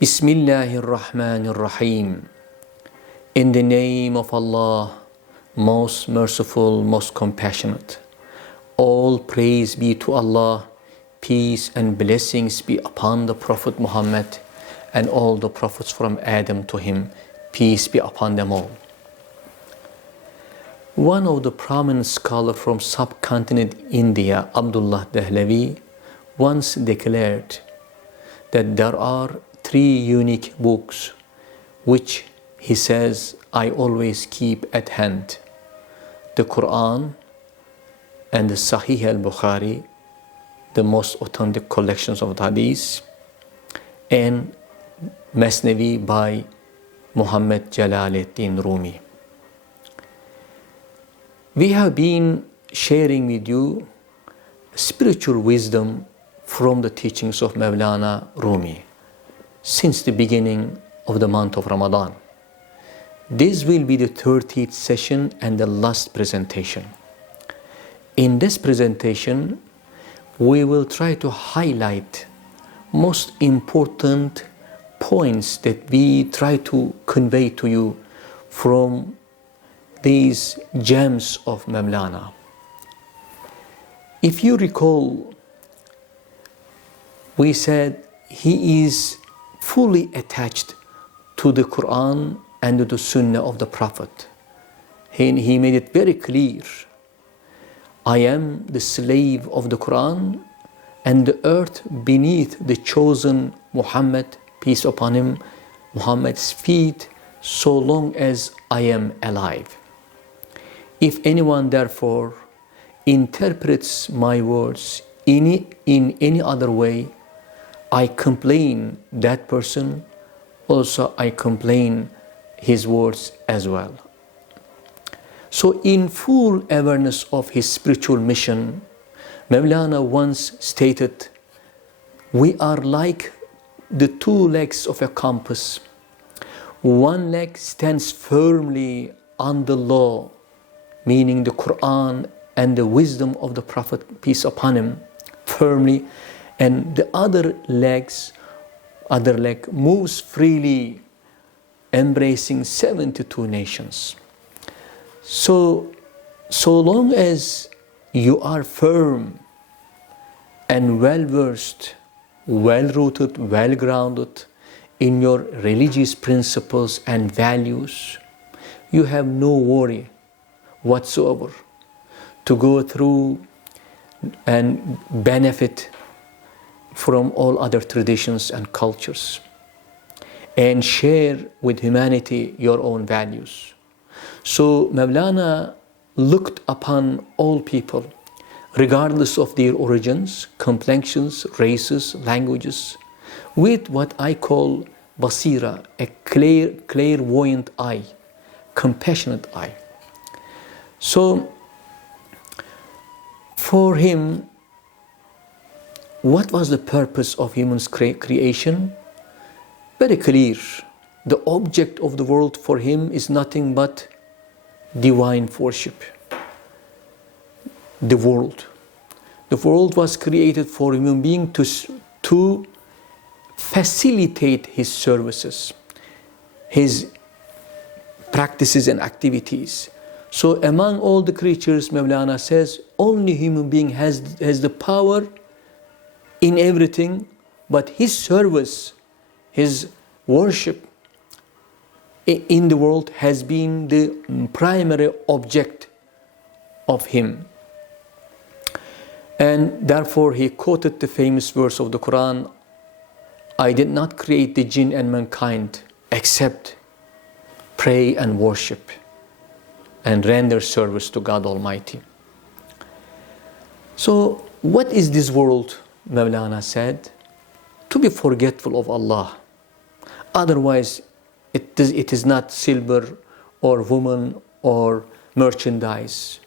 Bismillahirrahmanirrahim. In the name of Allah, most merciful, most compassionate. All praise be to Allah, peace and blessings be upon the Prophet Muhammad and all the prophets from Adam to him, peace be upon them all. One of the prominent scholars from subcontinent India, Abdullah Dahlavi, once declared that there are three unique books which he says I always keep at hand: the Quran and the Sahih al-Bukhari, the most authentic collections of the hadith, and Masnavi by Muhammad Jalaluddin Rumi. We have been sharing with you spiritual wisdom from the teachings of Mawlana Rumi since the beginning of the month of Ramadan. This will be the 30th session and the last presentation. In this presentation, we will try to highlight most important points that we try to convey to you from these gems of Mawlana. If you recall, we said he is fully attached to the Quran and to the Sunnah of the Prophet. He made it very clear: I am the slave of the Quran and the earth beneath the chosen Muhammad, peace upon him, Muhammad's feet, so long as I am alive. If anyone therefore interprets my words in any other way, I complain that person, also I complain his words as well. So in full awareness of his spiritual mission, Mawlana once stated, we are like the two legs of a compass. One leg stands firmly on the law, meaning the Quran and the wisdom of the Prophet, peace upon him, firmly, and the other leg moves freely, embracing 72 nations. So long as you are firm and well-versed, well-rooted, well-grounded in your religious principles and values, you have no worry whatsoever to go through and benefit from all other traditions and cultures and share with humanity your own values. So Mawlana looked upon all people, regardless of their origins, complexions, races, languages, with what I call basira, a clairvoyant eye, compassionate eye. So for him, what was the purpose of human's creation? Very clear. The object of the world for him is nothing but divine worship. The world was created for human being to facilitate his services, his practices and activities. So among all the creatures, Mawlana says, only human being has the power in everything, but his service, his worship in the world has been the primary object of him. And therefore he quoted the famous verse of the Quran, I did not create the jinn and mankind except pray and worship and render service to God Almighty. So what is this world? Mawlana said, to be forgetful of Allah. Otherwise, it is not silver or woman or merchandise.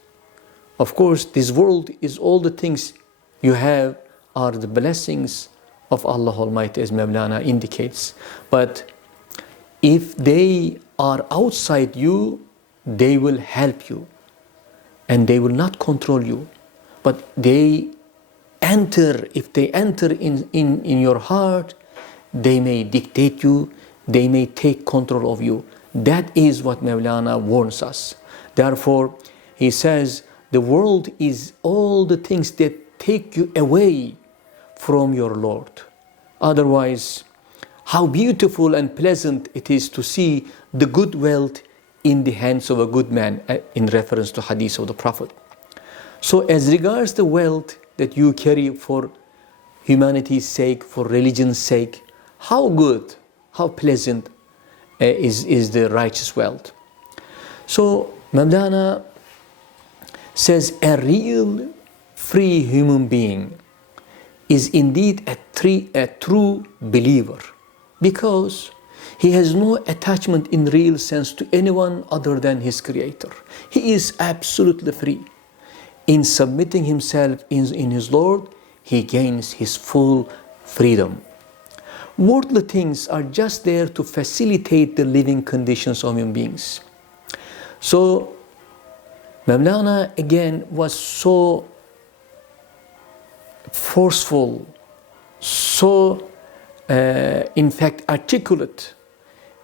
Of course, this world is all the things you have are the blessings of Allah Almighty, as Mawlana indicates. But if they are outside you, they will help you and they will not control you. But if they enter in your heart, they may dictate you, they may take control of you. That is what Mawlana warns us. Therefore, he says, the world is all the things that take you away from your Lord. Otherwise, how beautiful and pleasant it is to see the good wealth in the hands of a good man, in reference to hadith of the Prophet. So as regards the wealth that you carry for humanity's sake, for religion's sake, how good, how pleasant is the righteous wealth. So Mawlana says a real free human being is indeed a true believer, because he has no attachment in real sense to anyone other than his Creator. He is absolutely free. In submitting himself in his Lord, he gains his full freedom. Worldly things are just there to facilitate the living conditions of human beings. So Mawlana again was so forceful, so in fact articulate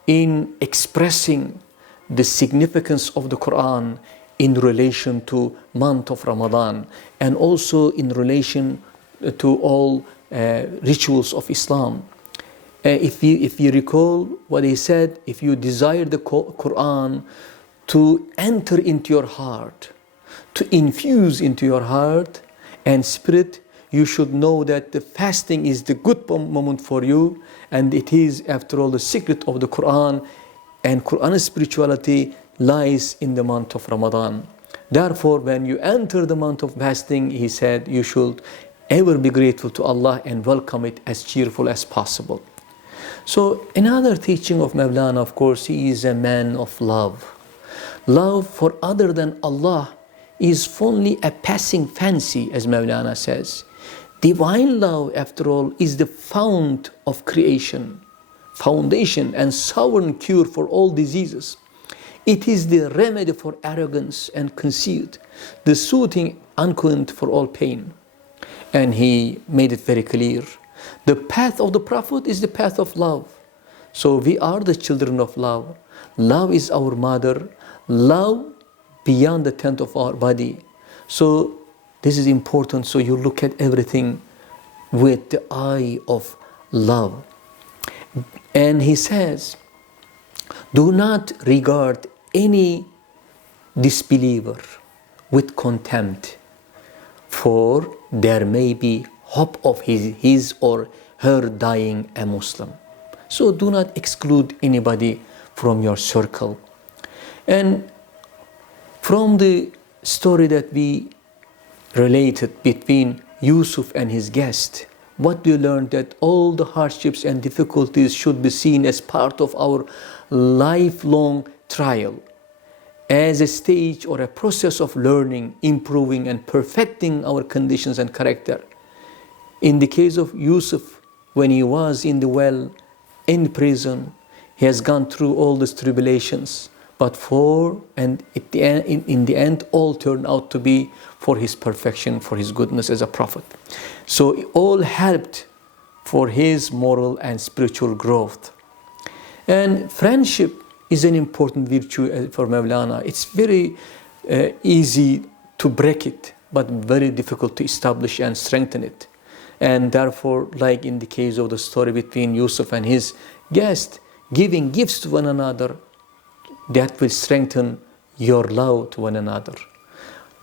in expressing the significance of the Quran in relation to month of Ramadan, and also in relation to all rituals of Islam. If you recall what he said, if you desire the Quran to enter into your heart, to infuse into your heart and spirit, you should know that the fasting is the good moment for you, and it is, after all, the secret of the Quran, and Quran's spirituality lies in the month of Ramadan. Therefore, when you enter the month of fasting, he said, you should ever be grateful to Allah and welcome it as cheerful as possible. So another teaching of Mawlana, of course, he is a man of love. Love for other than Allah is only a passing fancy, as Mawlana says. Divine love, after all, is the fount of creation, foundation and sovereign cure for all diseases. It is the remedy for arrogance and conceit, the soothing unguent for all pain. And he made it very clear. The path of the Prophet is the path of love. So we are the children of love. Love is our mother. Love beyond the tent of our body. So this is important. So you look at everything with the eye of love. And he says, do not regard any disbeliever with contempt, for there may be hope of his or her dying a Muslim. So do not exclude anybody from your circle. And from the story that we related between Yusuf and his guest, what we learned, that all the hardships and difficulties should be seen as part of our lifelong trial, as a stage or a process of learning, improving and perfecting our conditions and character. In the case of Yusuf, when he was in the well, in prison, he has gone through all these tribulations, but in the end, all turned out to be for his perfection, for his goodness as a prophet. So it all helped for his moral and spiritual growth. And friendship is an important virtue for Mawlana. It's very easy to break it, but very difficult to establish and strengthen it. And therefore, like in the case of the story between Yusuf and his guest, giving gifts to one another, that will strengthen your love to one another.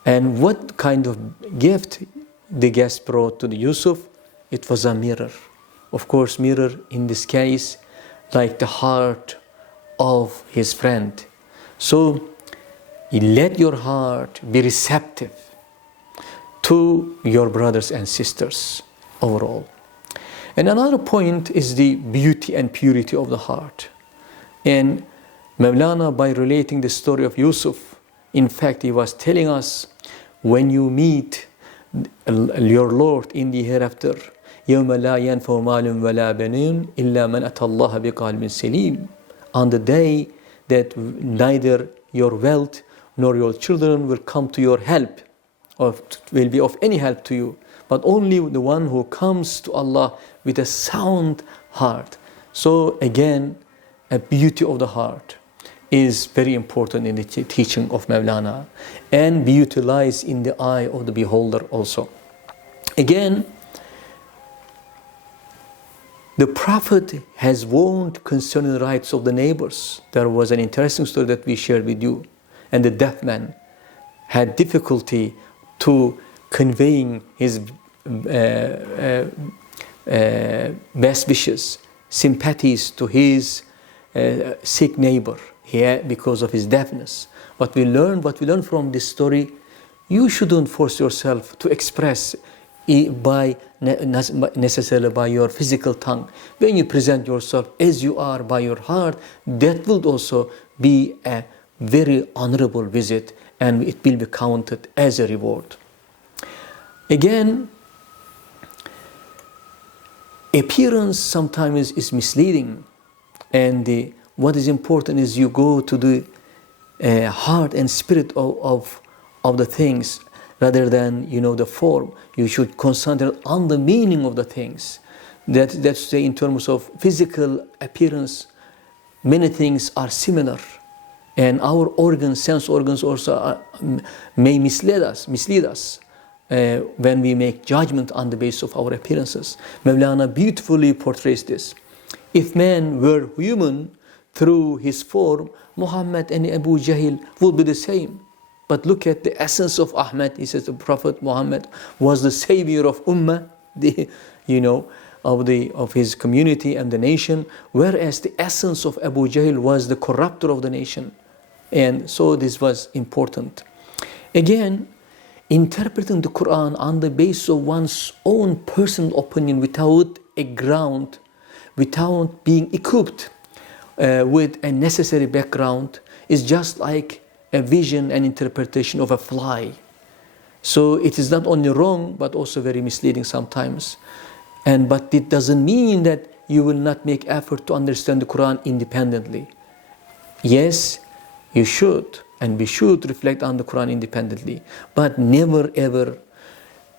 And what kind of gift the guest brought to the Yusuf? It was a mirror. Of course, mirror in this case, like the heart of his friend. So let your heart be receptive to your brothers and sisters overall. And another point is the beauty and purity of the heart. And Mawlana, by relating the story of Yusuf, in fact, he was telling us, when you meet your Lord in the hereafter, يَوْمَ لَا يَنْفَوْ مَالٌ وَلَا بَنُونَ إِلَّا مَنْ أَتَى اللَّهَ بِقَلْبٍ سَلِيمٍ. On the day that neither your wealth nor your children will come to your help, or will be of any help to you, but only the one who comes to Allah with a sound heart. So again, a beauty of the heart is very important in the teaching of Mawlana, and be utilized in the eye of the beholder also. Again, the Prophet has warned concerning the rights of the neighbors. There was an interesting story that we shared with you, and the deaf man had difficulty to conveying his best wishes, sympathies to his sick neighbor here because of his deafness. What we learn from this story, you shouldn't force yourself to express necessarily by your physical tongue. When you present yourself as you are by your heart, that will also be a very honorable visit, and it will be counted as a reward. Again, appearance sometimes is misleading, and what is important is you go to the heart and spirit of the things rather than the form. You should concentrate on the meaning of the things. That's in terms of physical appearance, many things are similar, and our organs, sense organs also may mislead us when we make judgment on the basis of our appearances. Mawlana beautifully portrays this. If man were human through his form, Muhammad and Abu Jahl would be the same. But look at the essence of Ahmad. He says the Prophet Muhammad was the savior of Ummah, of his community and the nation, whereas the essence of Abu Jahl was the corrupter of the nation. And so this was important. Again, interpreting the Quran on the basis of one's own personal opinion without a ground, without being equipped with a necessary background, is just like a vision and interpretation of a fly. So it is not only wrong, but also very misleading sometimes. But it doesn't mean that you will not make effort to understand the Quran independently. Yes, you should, and we should reflect on the Quran independently, but never ever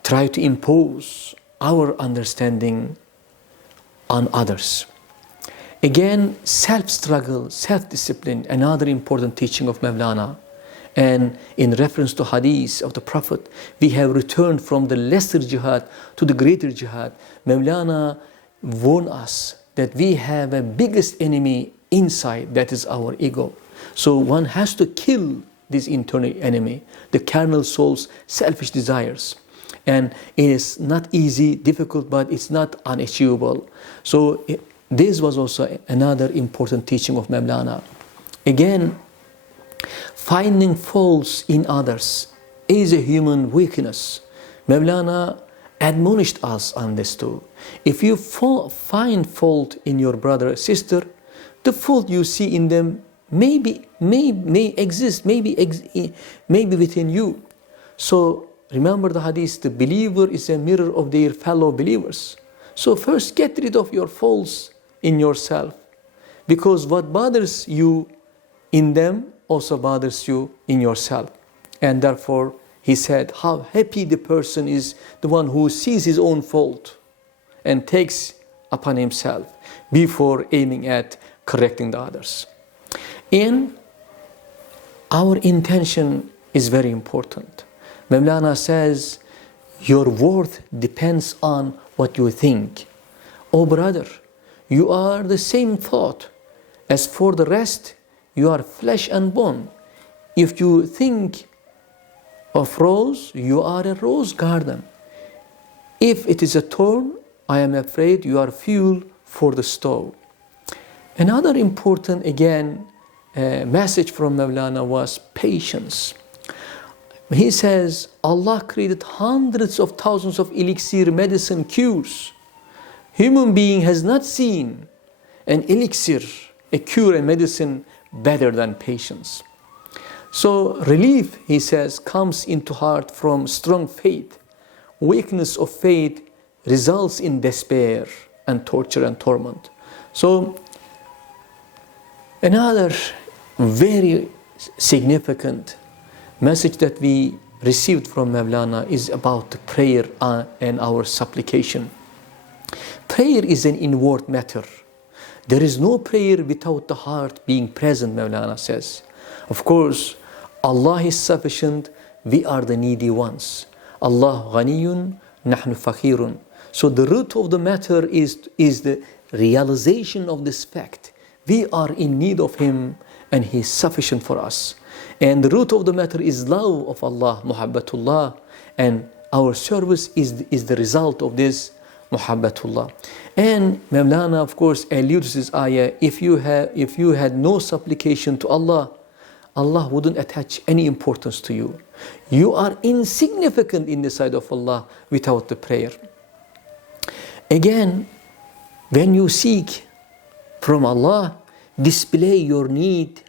try to impose our understanding on others. Again, self-struggle, self-discipline, another important teaching of Mawlana. And in reference to hadith of the Prophet, we have returned from the lesser jihad to the greater jihad. Mawlana warned us that we have a biggest enemy inside, that is our ego. So one has to kill this internal enemy, the carnal soul's selfish desires. And it is not easy, difficult, but it's not unachievable. So this was also another important teaching of Mawlana. Again, finding faults in others is a human weakness. Mawlana admonished us on this too. If you find fault in your brother or sister, the fault you see in them may exist, maybe within you. So remember the hadith, the believer is a mirror of their fellow believers. So first get rid of your faults in yourself, because what bothers you in them also bothers you in yourself. And therefore he said, how happy the person is, the one who sees his own fault and takes upon himself before aiming at correcting the others. And our intention is very important. Mawlana says, your worth depends on what you think. Oh brother, you are the same thought. As for the rest, you are flesh and bone. If you think of rose, you are a rose garden. If it is a thorn, I am afraid you are fuel for the stove. Another important, again, message from Mawlana was patience. He says, Allah created hundreds of thousands of elixir, medicine, cures. Human being has not seen an elixir, a cure, a medicine better than patience. So relief, he says, comes into heart from strong faith. Weakness of faith results in despair and torture and torment. So another very significant message that we received from Mawlana is about the prayer and our supplication. prayer is an inward matter. There is no prayer without the heart being present, Mawlana says. Of course, Allah is sufficient, we are the needy ones. Allah ghaniyun, nahnu fakhirun. So the root of the matter is the realization of this fact. We are in need of Him and He is sufficient for us. And the root of the matter is love of Allah, muhabbatullah. And our service is the result of this muhabbatullah. And Mawlana, of course, alludes to this ayah, if you had no supplication to Allah, Allah wouldn't attach any importance to you. You are insignificant in the sight of Allah without the prayer. Again, when you seek from Allah, display your need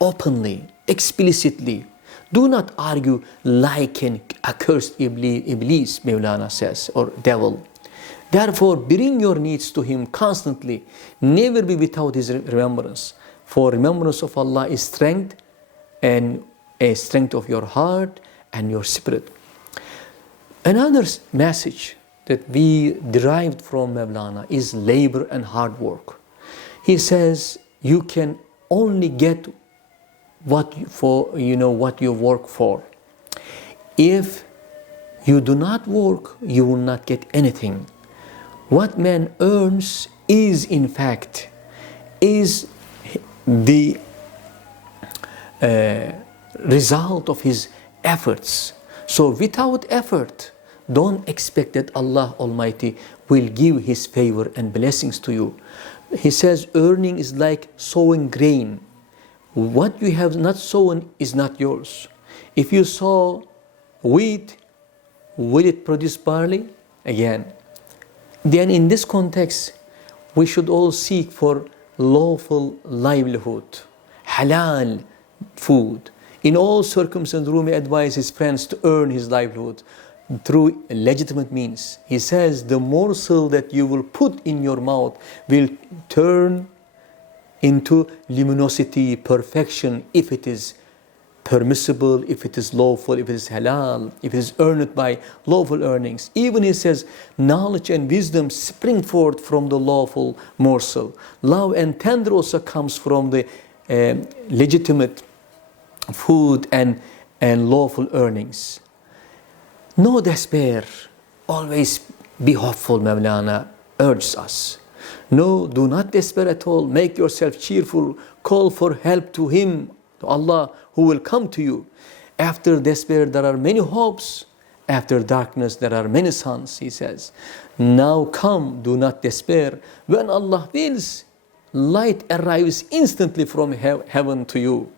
openly, explicitly. Do not argue like an accursed Iblis, Mawlana says, or devil. Therefore, bring your needs to Him constantly. Never be without His remembrance. For remembrance of Allah is strength, and a strength of your heart and your spirit. Another message that we derived from Mawlana is labor and hard work. He says you can only get what you work for. If you do not work, you will not get anything. What man earns is in fact the result of his efforts. So without effort, don't expect that Allah Almighty will give His favor and blessings to you. He says earning is like sowing grain. What you have not sown is not yours. If you sow wheat, will it produce barley? Again. Then in this context, we should all seek for lawful livelihood, halal food. In all circumstances, Rumi advised his friends to earn his livelihood through legitimate means. He says the morsel that you will put in your mouth will turn into luminosity, perfection, if it is permissible, if it is lawful, if it is halal, if it is earned by lawful earnings. Even he says knowledge and wisdom spring forth from the lawful morsel. Love and tender also comes from the legitimate food and lawful earnings. No despair, always be hopeful, Mawlana urges us. No, do not despair at all. Make yourself cheerful. Call for help to Him, to Allah, who will come to you. After despair, there are many hopes. After darkness, there are many suns, he says. Now come, do not despair. When Allah wills, light arrives instantly from heaven to you.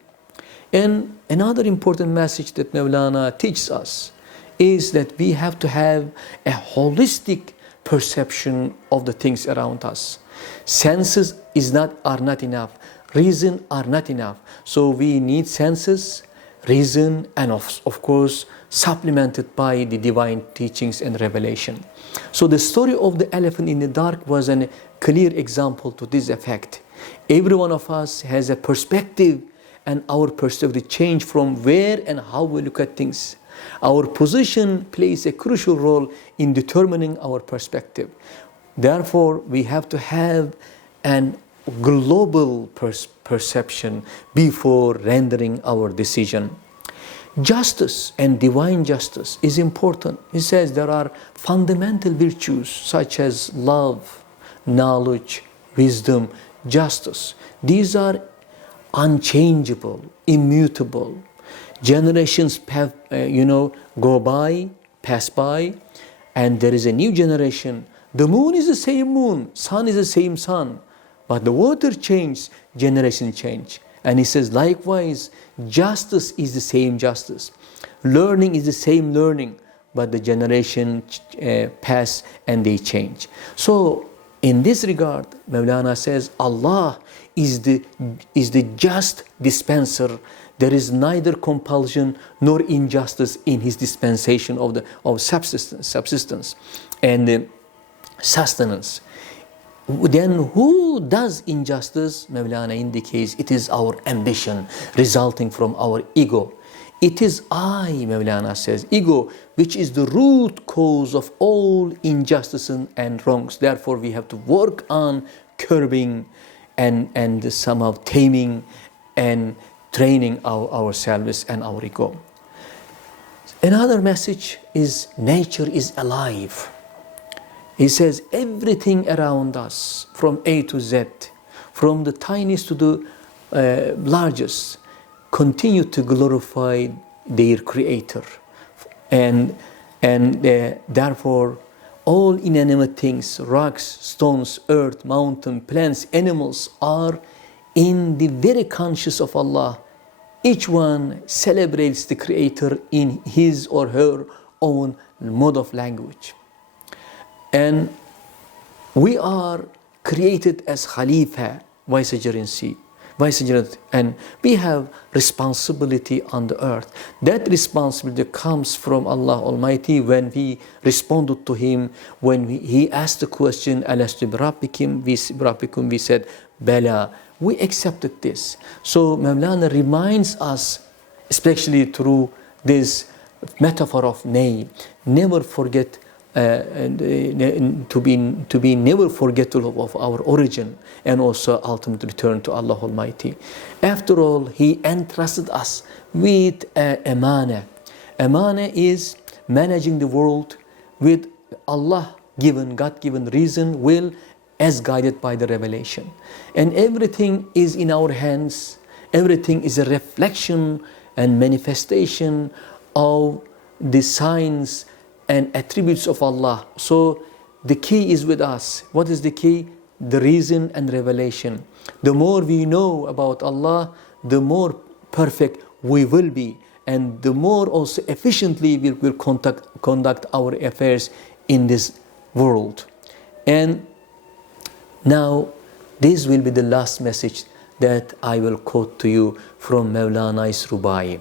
And another important message that Mawlana teaches us is that we have to have a holistic perception of the things around us. Senses are not enough. Reason are not enough. So we need senses, reason, and of course supplemented by the divine teachings and revelation. So the story of the elephant in the dark was a clear example to this effect. Every one of us has a perspective, and our perspective change from where and how we look at things. Our position plays a crucial role in determining our perspective. Therefore, we have to have an global perception before rendering our decision. Justice and divine justice is important. He says there are fundamental virtues such as love, knowledge, wisdom, justice. These are unchangeable, immutable. Generations have, go by, pass by, and there is a new generation. The moon is the same moon, sun is the same sun, but the water changes, generation change. And he says, likewise, justice is the same justice. Learning is the same learning, but the generation pass and they change. So, in this regard, Mawlana says, Allah is the just dispenser. There is neither compulsion nor injustice in His dispensation of subsistence and sustenance. Then who does injustice? Mawlana indicates it is our ambition resulting from our ego. It is I, Mawlana says, ego, which is the root cause of all injustice and wrongs. Therefore, we have to work on curbing and somehow taming and training ourselves and our ego. Another message is nature is alive. He says everything around us, from A to Z, from the tiniest to the largest, continue to glorify their creator. And therefore, all inanimate things, rocks, stones, earth, mountain, plants, animals are in the very conscious of Allah. Each one celebrates the creator in his or her own mode of language. And we are created as Khalifa, vicegerent, and we have responsibility on the earth. That responsibility comes from Allah Almighty when we responded to Him, when He asked the question, Alastu birabbikum, we said, Bala. We accepted this. So Mawlana reminds us, especially through this metaphor of name, never forget to be never forgetful of our origin, and also ultimate return to Allah Almighty. After all, He entrusted us with amana. Amana is managing the world with Allah-given, God-given reason, will, as guided by the revelation. And everything is in our hands. Everything is a reflection and manifestation of the signs and attributes of Allah. So the key is with us. What is the key? The reason and revelation. The more we know about Allah, the more perfect we will be, and the more also efficiently we will conduct our affairs in this world. And now, this will be the last message that I will quote to you from Mawlana's Rubai.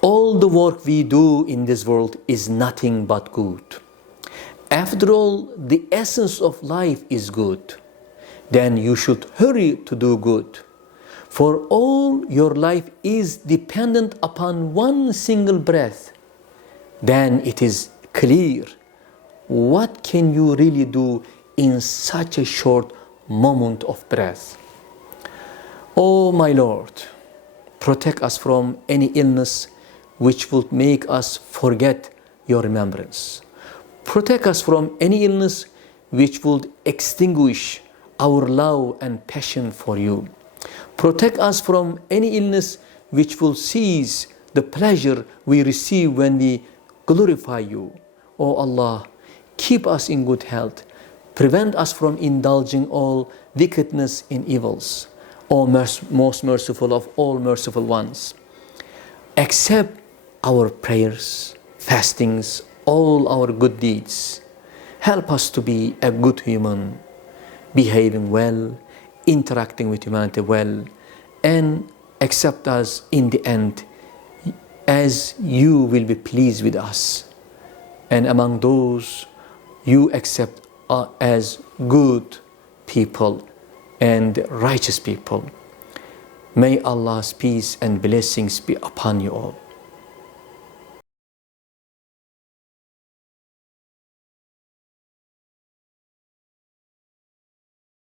All the work we do in this world is nothing but good. After all, the essence of life is good. Then you should hurry to do good. For all your life is dependent upon one single breath. Then it is clear. What can you really do in such a short moment of breath? Oh my Lord, protect us from any illness which would make us forget your remembrance. Protect us from any illness which would extinguish our love and passion for you. Protect us from any illness which will seize the pleasure we receive when we glorify you. Oh Allah, keep us in good health. Prevent us from indulging all wickedness in evils. O most merciful of all merciful ones, accept our prayers, fastings, all our good deeds. Help us to be a good human, behaving well, interacting with humanity well, and accept us in the end as you will be pleased with us. And among those you accept as good people and righteous people. May Allah's peace and blessings be upon you all.